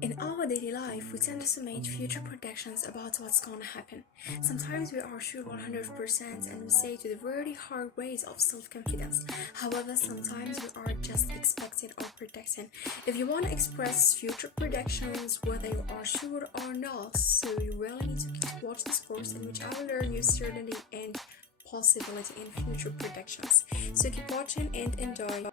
In our daily life, we tend to make future predictions about what's gonna happen. Sometimes we are sure 100% and we say to the very hard ways of self-confidence. However, sometimes we are just expecting or predicting. If you want to express future predictions, whether you are sure or not, so you really need to watch this course in which I will learn you certainty and possibility in future predictions. So keep watching and enjoy.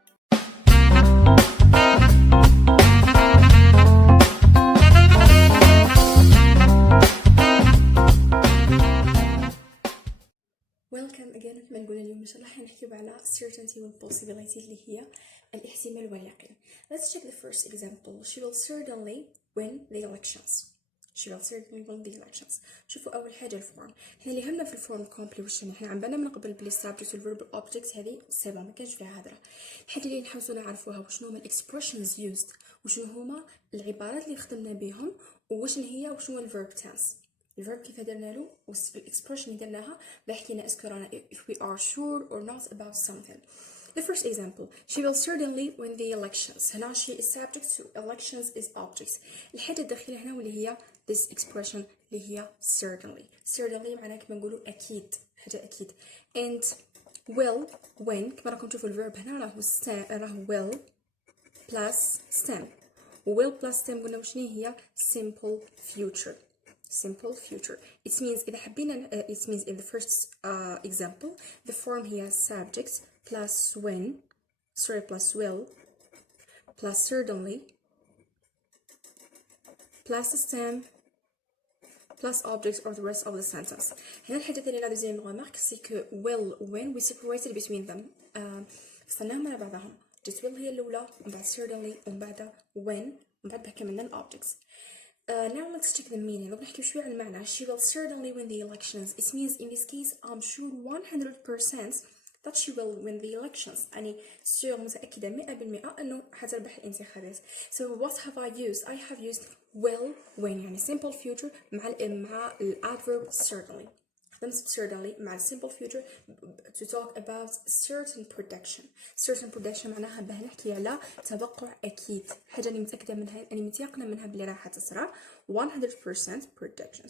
Welcome again. كما نقول اليوم إن شاء الله حنحكيو على certainty وال possibility اللي هي الاحتمال واليقين. Let's check the first example. She will certainly win the elections. She will certainly win the elections. شوفوا أول حاجة الفورم. إحنا اللي همنا في الفورم كومبلي وش إحنا عم بالنا من قبل بلي subject والverb objects هذه سبعة ما كانش فيها هدرة. الحاجة اللي نحاولوا نعرفوها وشنو هما expressions used وشنو هما العبارات اللي خدمنا بهم وشنو هو الverb tense. الverb كيف درنا له والاكسبريشن اللي درناها بحكينا اسكو رانا if we are sure or not about something. The first example, she will certainly win the elections. هنا she is subject to, elections is objects. الحاجة الداخلية هنا واللي هي this expression اللي هي certainly معناها كما نقولوا أكيد حاجة أكيد. And will win كما راكم تشوفوا الverb هنا راهو will plus stem. will plus stem قلنا وشنو هي simple future. It means إذا حبينا it means in the first example the form here subject plus will plus certainly plus stem plus objects or the rest of the sentence. هنا الحاجة الثانية لا deuxième remarque c'est que will when we separated between them فصلناهم على بعضهم. just will هي الأولى ومن بعد certainly ومن بعد when ومن بعد كملنا ال objects. Now let's check the meaning. لو بنحكي شوي عن المعنى. She will certainly win the elections. It means in this case I'm sure 100% that she will win the elections. يعني sure متأكدة 100% أنه حتربح الانتخابات. So what have I used? I have used will win يعني simple future مع ال adverb certainly. certainly مع simple future to talk about certain prediction معناها بنحكي على توقع أكيد حاجة أنا متأكدة منها أنا متيقنة منها بلي راح تصرى 100% prediction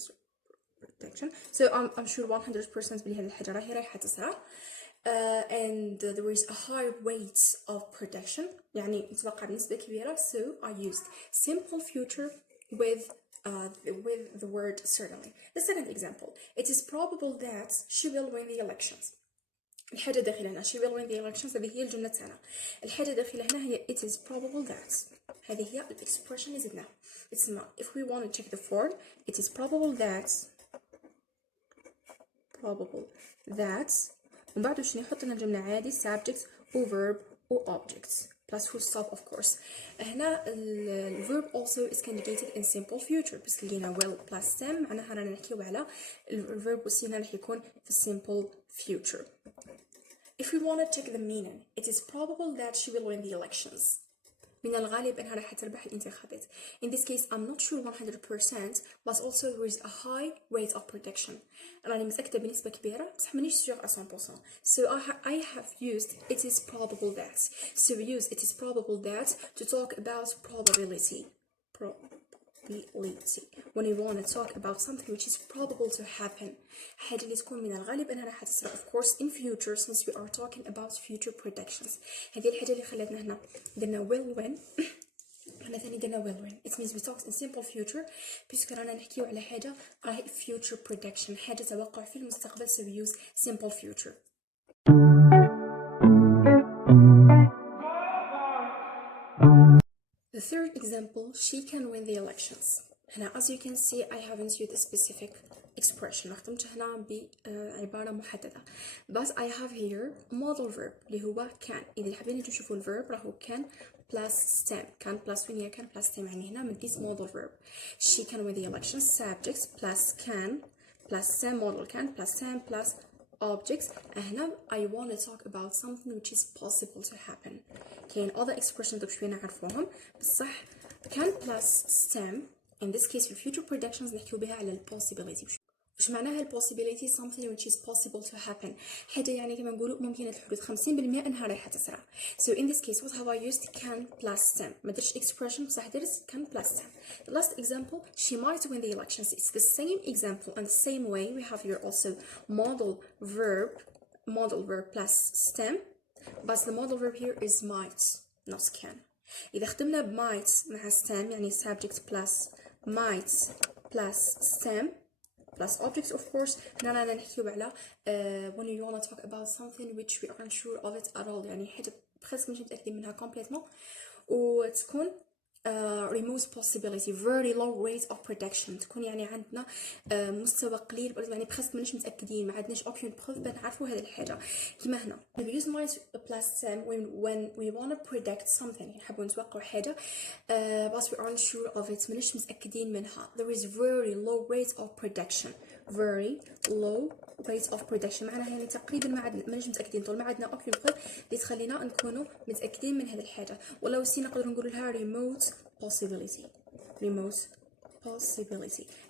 so I'm sure 100% بلي هذه الحاجة راح تصرى and there is a high rate of prediction يعني متوقع بنسبة كبيرة so I used simple future with the word certainly. The second example, it is probable that she will win the elections. الحاجة داخل هنا she will win the elections هذه هي الجملة تاعنا. الحاجة داخل هنا هي it is probable that هذه هي expression اللي زدناها. It's not if we want to check the form it is probable that ومن بعد شنو نحط لنا الجملة عادي subject و verb و objects plus full stop of course. هنا ال verb also is conjugated in simple future بس لقينا will plus stem معناها رانا نحكيو على ال verb والسين راح يكون في simple future. If we want to check the meaning, it is probable that she will win the elections. من الغالب أنها راح تربح الانتخابات. In this case, I'm not sure 100%, but also there is a high rate of prediction. راني متأكدة بنسبة كبيرة بصح مانيش sure 100%. So I have used it is probable that. So we use it is probable that to talk about probability. When you want to talk about something which is probable to happen. حاجة اللي تكون من الغالب أنها راح تصير of course in future since we are talking about future predictions. هذه الحاجة اللي خلتنا هنا قلنا will win. هنا ثاني قلنا will win. It means we talk in simple future بيسك رانا نحكيو على حاجة راهي future prediction حاجة توقع في المستقبل so we use simple future. The third example, she can win the elections. هنا as you can see I haven't used a specific expression ما ختمتش هنا بعبارة محددة but I have here modal verb اللي هو can. إذا حابين تشوفوا الverb راهو can plus stem can plus وين هي can plus stem يعني هنا من this modal verb she can win the elections subjects plus can plus stem modal can plus stem plus objects هنا I want to talk about something which is possible to happen. كاين other expressions دوك شوية نعرفوهم بصح can plus stem in this case في future predictions نحكيو بها على possibility. إيش معناها ال possibility something which is possible to happen. حاجة يعني كما نقولوا ممكن الحدوث 50% إنها رايحة تصير. So in this case what have I used can plus them. ما درتش expression بصح درت can plus them. The last example, she might win the elections. It's the same example and the same way. We have here also modal verb plus stem, but the modal verb here is might not can. إذا خدمنا ب might مع stem يعني subject plus might plus stem plus objects of course. هنا رانا نحكيو على when you wanna talk about something which we aren't sure of it at all يعني حاجة بخاص مش متأكدين منها completely وتكون remote possibility very low rate of protection. تكون يعني عندنا مستوى قليل يعني بخاص ماناش متأكدين ما عندناش aucune proof بنعرفوا هذه الحاجة. كيما هنا we use might plus when we want to predict something يعني نحبوا نتوقعوا حاجة but we aren't sure of it ماناش متأكدين منها. There is very low rate of protection. very low rate of protection معناها يعني تقريبا ما عندنا ماناش متأكدين طول ما عندنا aucune proof اللي تخلينا نكونوا متأكدين من هذه الحاجة. ولو سي نقدر نقول لها remote possibility.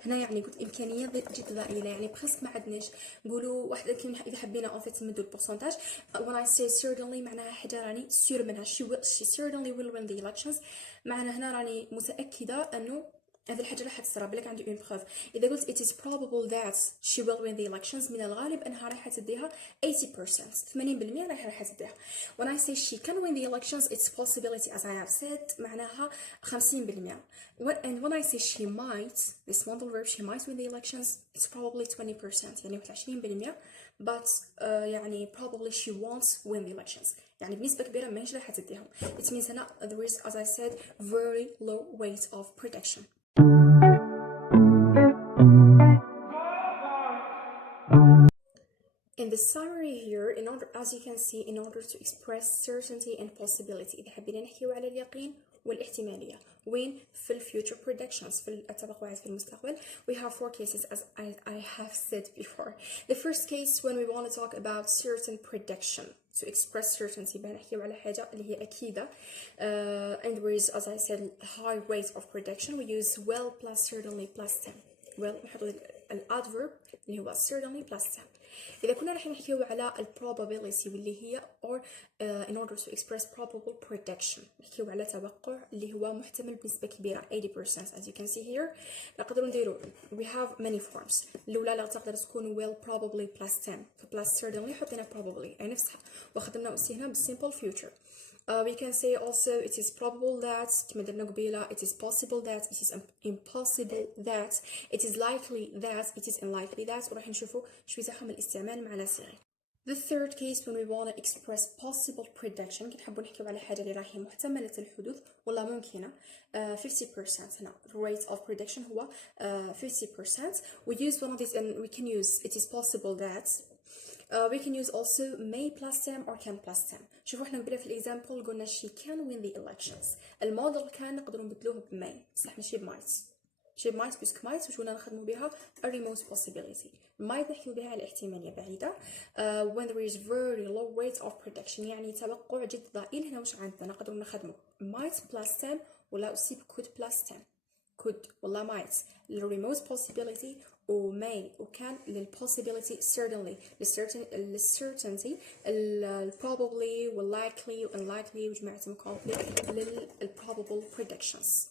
هنا يعني قلت إمكانية جد ضئيلة يعني بخاص ما عندناش نقولوا واحدة كيما إذا حبينا أو فيت نمدوا البورسنتاج. when I say certainly معناها حاجة راني سير منها she certainly will win the elections معناها هنا راني متأكدة أنه هذه الحاجة راح تصير بالك عندي اون بروف. إذا قلت it is probable that she will win the elections من الغالب أنها راح تديها 80% 80% راح تديها. when I say she can win the elections it's possibility as I have said معناها 50%. and when I say she might this modal verb she might win the elections it's probably 20% يعني 20% but يعني probably she won't win the elections يعني بنسبة كبيرة ماهيش راح تديهم. it means هنا there is as I said very low rate of protection. In the summary here, in order, as you can see, in order to express certainty and possibility, إذا حبينا نحكيو على اليقين والاحتمالية وين في ال future predictions في التوقعات في المستقبل. We have four cases as I have said before. The first case when we want to talk about certain prediction to express certainty بنحكيو على حاجة اللي هي أكيدة and there is as I said high rate of prediction. We use well plus certainly plus 10. well نحط الادverb اللي هو certainly plus 10. إذا كنا راح نحكيو على probability واللي هي or in order to express probable prediction نحكيو على توقع اللي هو محتمل بنسبة كبيرة 80% as you can see here. نقدروا نديروا we have many forms. الأولى لا تقدر تكون well probably plus 10 plus certainly حطينا probably أي نفسها وخدمنا أسي هنا بالsimple future. We can say also it is probable that كما درنا قبيلة it is possible that it is impossible that it is likely that it is unlikely that وراح نشوفوا شوي تاعهم الاستعمال مع لا سيري. The third case when we want to express possible prediction كنحبوا نحكيو على حاجة اللي راهي محتملة الحدوث ولا ممكنة 50% هنا rate of prediction هو 50%. We use one of these and we can use it is possible that we can use also may plus 10 or can plus 10. شوفوا احنا قبل في الاكزامبل قلنا she can win the elections. الموديل كان نقدروا نبدلوه بماي بصح ماشي بمايت بيسك مايت وش قلنا نخدموا بها a remote possibility. مايت نحكيو بها على الاحتمالية بعيدة when there is very low rate of prediction يعني توقع جد ضئيل. هنا وش عندنا نقدروا نخدموا might plus 10 ولا أسيب could plus 10 could ولا might remote possibility وماي وكان للpossibility certainly للcertainty probably والlikely unlikely وجمعتهم complete للprobable predictions.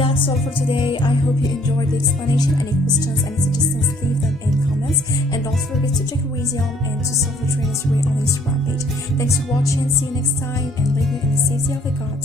That's all for today. I hope you enjoyed the explanation. Any questions, any suggestions, leave them in comments. And don't forget to check Resume and to Software Trainers on Instagram page. Thanks for watching. See you next time and leave you in the safety of the God.